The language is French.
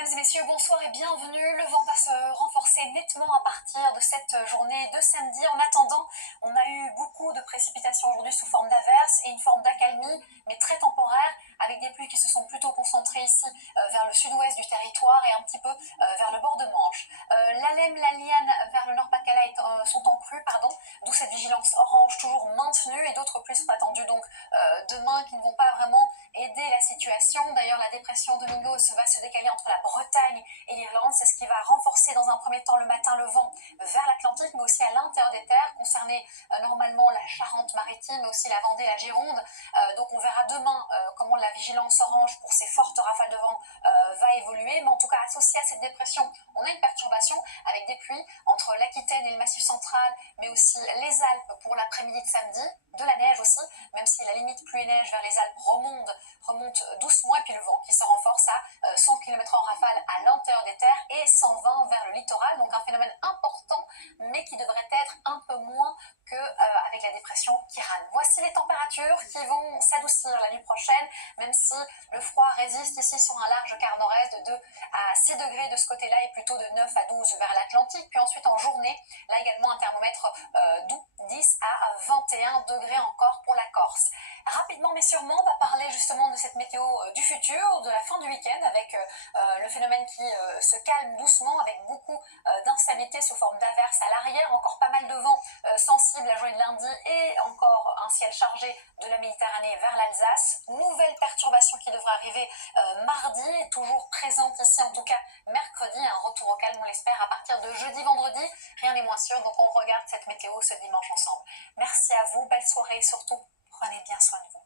Mesdames et messieurs, bonsoir et bienvenue. Le vent va se renforcer nettement à partir de cette journée de samedi. En attendant, on a eu beaucoup de précipitations aujourd'hui sous forme d'averses et une forme d'accalmie, mais très temporaire, avec des pluies qui se sont plutôt concentrées ici vers le sud-ouest du territoire et un petit peu vers le bord de Manche. L'Alem, la Liane vers le Nord-Pas-de-Calais sont en crue, d'où cette vigilance orange toujours maintenue et d'autres pluies sont attendues donc demain qui ne vont pas vraiment aider la situation. D'ailleurs, la dépression Domingos va se décaler entre la Bretagne et l'Irlande. C'est ce qui va renforcer dans un premier temps le matin le vent vers l'Atlantique, mais aussi à l'intérieur des terres, concerner normalement la Charente-Maritime, mais aussi la Vendée, la Gironde. Donc on verra demain comment la vigilance orange pour ces fortes rafales de vent va évoluer. Mais en tout cas, associé à cette dépression, on a une perturbation avec des pluies entre l'Aquitaine et le Massif central, mais aussi les Alpes pour l'après-midi de samedi, de la neige aussi, même si la limite pluie et neige vers les Alpes remonte doucement, et puis le vent qui se renforce à 100 km en rafale à l'intérieur des terres et 120 vers le littoral, donc un phénomène important, mais qui devrait être un peu moins qu'avec la dépression Kiran. Voici les températures qui vont s'adoucir la nuit prochaine, même si le froid résiste ici sur un large quart nord-est de 2 à 6 degrés de ce côté-là et plutôt de 9 à 12 vers l'Atlantique. Puis ensuite en journée, là également un thermomètre doux, 10 à 21 degrés encore pour la Corse. Rapidement mais sûrement, on va parler justement de cette météo du futur, de la fin du week-end, avec le phénomène qui se calme doucement, avec beaucoup d'instabilité sous forme d'averses à l'arrière, encore pas mal de vent sensible la journée de lundi et encore un ciel chargé de la Méditerranée vers l'Alsace. Nouvelle perturbation qui devrait arriver mardi, et toujours présente ici en tout cas mercredi, un retour au calme on l'espère à partir de jeudi, vendredi, rien n'est moins sûr, donc on regarde cette météo ce dimanche ensemble. Merci à vous, belle soirée et surtout prenez bien soin de vous.